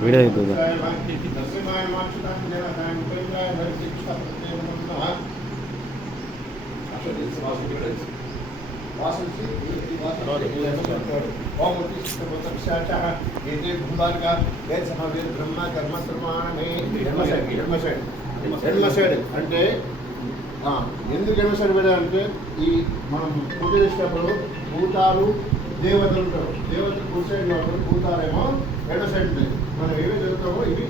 Video అవుతుందా అంటే ఎందుకు ఎడమసైడ్ అంటే ఈ మనం పూజ చేసేటప్పుడు భూతాలు దేవతలు ఉంటారు దేవతలు కూర్చొని కాబట్టి కూతారేమో ఎడో సైడ్ మనం ఏమి చదువుతామో ఇవి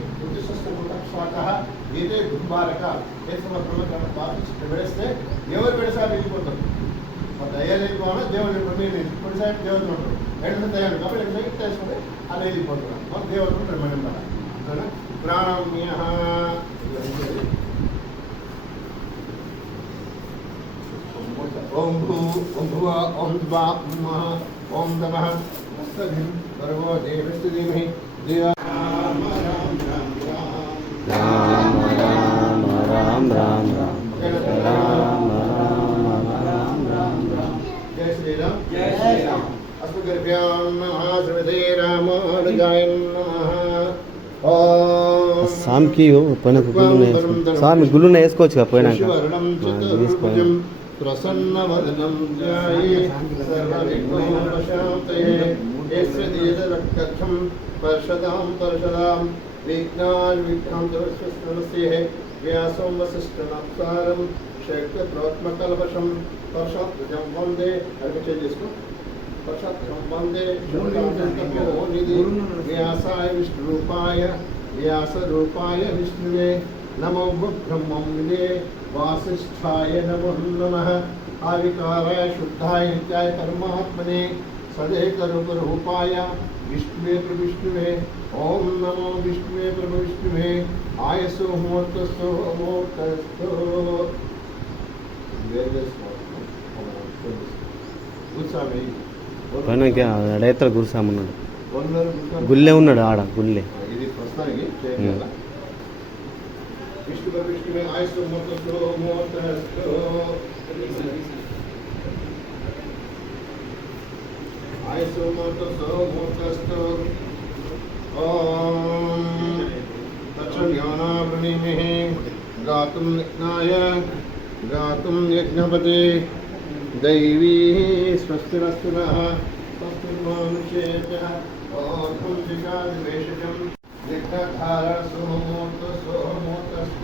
స్వాత ఏదే దుర్మారక ఏ సంవత్సరంలో పాపించి పెడిస్తే ఎవరు పెడసారి వెళ్ళిపోతారు దయ్యాలైపోవాలా దేవుడు నేను కొన్నిసార్లు దేవతలు ఉంటారు ఎండ దయ్యాలు కాబట్టి ఎండ సైడ్ చేసుకుని అలా వెళ్ళిపోతున్నాను మన దేవతలు ఉంటారు మనం కదా ప్రాణమ్య ఓం భూ ఓం భువ ఓం ద్వా ఓం మహ ఓం నమః హస్తభిం పర్వో దేవస్తు ధీమహి దేవ రామ రామ రామ రామ రామ రామ రామ రామ రామ రామ రామ రామ రామ జయ శ్రీరామ్ జయ శ్రీరామ్. అస్మద్భ్యాం నమః శ్రీమతే రామానుజాయ నమః ఓం స్వామికి పోయిన గుళ్ళు స్వామి గుళ్ళు వేసుకోవచ్చు కదా పోయినాక प्रसन्नवदनं ध्याये सर्वविघ्नोपशान्तये। यस्य दीर्घकक्षं पर्षदां पर्षदां विघ्नान्विघ्नां वसिष्ठनाप्सारं शैक्यप्रोत्मकल्पशं वंदे वंदे व्यासाय विष्णुरूपाय, व्यासरूपाय विष्णुवे नमो ब्रह्मं विदे वासिष्ठाय नमो नमः। आविकाराय शुद्धाय नित्याय परमात्मने सदे सदेतरुपरूपाय विष्णुवे प्रविष्णुवे। ओम नमो विष्णुवे प्रविष्णुवे। आयसो मूर्तस्थो मूर्तस्थो పైన ఎడైతే గురుసామున్నాడు గుల్లే ఉన్నాడు ఆడ గుల్లే ఇది ప్రస్తుతానికి Ištime, pištime, ajsu, motno, skoro, motno, skoro. Ajsu, motno, skoro, motno, skoro. Om. Tača jnana pranimihi, gatum niknaya, gatum yajnapati, दैवी स्वस्तिरस्तुनः स्वस्तिर्मानुषेभ्यः ओर्पुञ्जिकादिवेशजम् दिग्धारसोमूर्तसोमो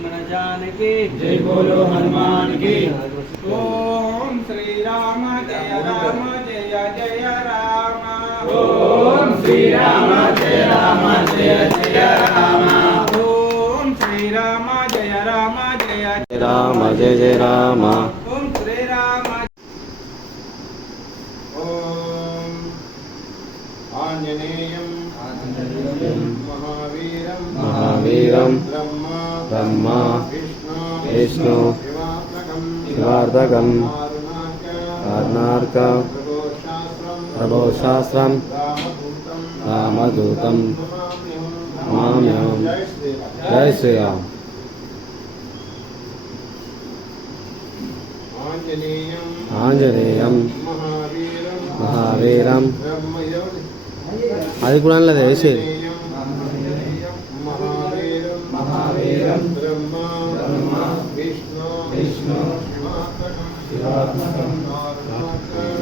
లక్ష్మణ జానకి జై బోలో హనుమాన్కి ఓం శ్రీ రామ జయ రామ జయ జయ రామ. ఓం శ్రీ రామ జయ రామ జయ జయ రామ. ఓం శ్రీ జయ రామ జయ జయ రామ జయ జయ రామ. ఆంజనేయం. మహావీరం మహావీరం. బ్రహ్మ ब्रह्मा विष्णु शिवार्धकं कर्णार्कं प्रभोशास्त्रं रामदूतं माम्यं जय श्रीराम ఆంజనేయం మహావీరం అది కూడా లేదు వేసేది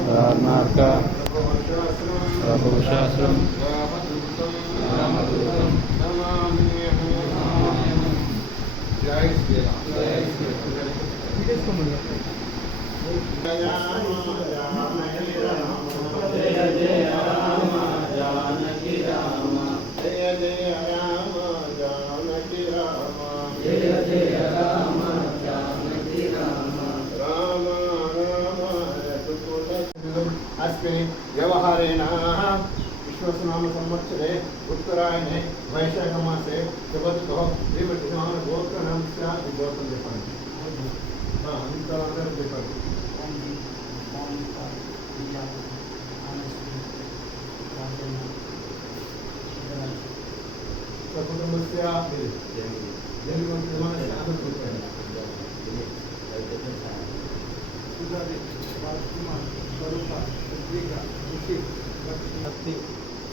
रामार्क प्रभुशास्त्रं रामदूतं जय श्री राम जय श्री राम విశ్వసనామ సంవత్సరే ఉత్తరాయణే వైశాఖ మాసే శుభతో శ్రీమతిమాన గోత్ర నమస్య గోత్రం చెప్పండి అంత అందరూ చెప్పండి కుటుంబస్య అందరూ చెప్పండి स्वरूप पृथ्वी का उचित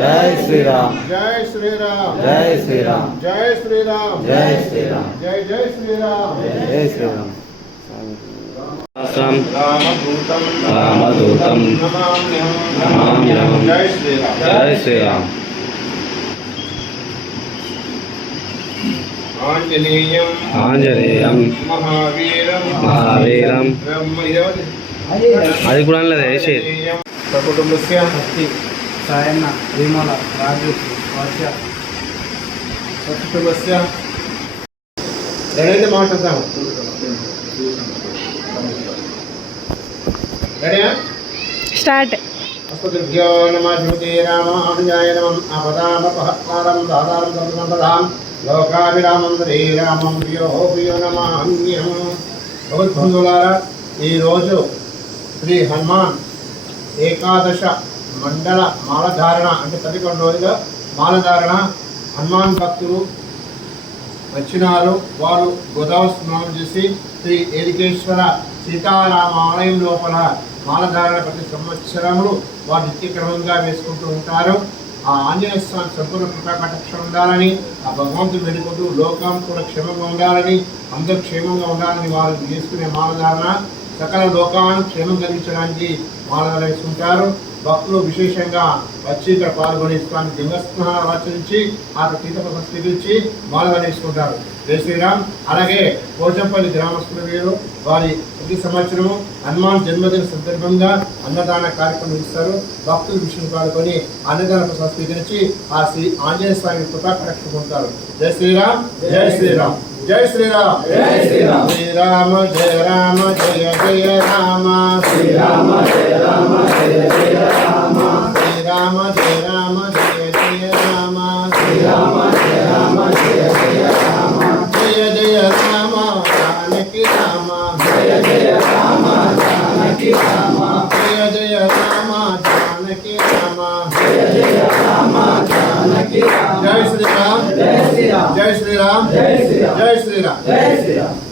जय श्री राम जय श्री राम जय श्री राम जय श्री राम जय श्री राम जय जय श्री राम जय श्री राम रामदूतम रामदूतम नमाम्यहम जय श्री राम जय श्री राम आञ्जनेयम् आञ्जनेयं महावीरं महावीरं ब्रह्मयोधि అది కూడా లేదు సకుటుంబస్య భక్తి సాయన విమల రాజు వర్ష సకుటుంబస్య రెడీ మాట్లాడతాం. రెడీయా స్టార్ట్. అస్మద్భ్యో నమ శ్రీమతే రామానుజాయ నమః అపదామపహత్తారం దాదారం సర్వసంపదాం లోకాభిరామం శ్రీరామం ప్రియ ప్రియ నమాన్యం భగవద్బంధువులారా ఈరోజు శ్రీ హనుమాన్ ఏకాదశ మండల మాలధారణ అంటే తొమ్మిది రెండు రోజులు మాలధారణ హనుమాన్ భక్తులు వచ్చినారు. వారు గోదావరి స్నానం చేసి శ్రీ ఏలికేశ్వర సీతారామ ఆలయం లోపల మాలధారణ ప్రతి సంవత్సరములు వారు నిత్యక్రమంగా వేసుకుంటూ ఉంటారు. ఆ ఆంజనేయ స్వామి సంపూర్ణ కృపాకటాక్షం ఉండాలని ఆ భగవంతుడు వెళ్ళిపోతూ లోకం కూడా క్షేమంగా ఉండాలని అందరూ క్షేమంగా ఉండాలని వారు చేసుకునే మాలధారణ. సకల లోకాలను క్షేమం కలిగించడానికి మాలధారణ వేసుకుంటారు. భక్తులు విశేషంగా వచ్చి ఇక్కడ పాల్గొని స్వామి గంగస్నానాలు ఆచరించి ఆ తీర్థ స్వీకరించి మాలధారణ వేసుకుంటారు జై శ్రీరామ్. అలాగే పోచంపల్లి గ్రామస్తుల వీరు వారి ప్రతి సంవత్సరము హనుమాన్ జన్మదిన సందర్భంగా అన్నదాన కార్యక్రమం ఇస్తారు. భక్తులు విషయం పాల్గొని అన్నదాన ప్రసాదం స్వీకరించి ఆ శ్రీ ఆంజనేయ స్వామి కృపా కటాక్షం పొందుతారు. జై శ్రీరామ్. జై శ్రీరామ్. జై శ్రీరామ్. జై శ్రీరామ్. శ్రీరామ జయ రామ జయ జయ రామ. శ్రీరామ జయ రామ etcétera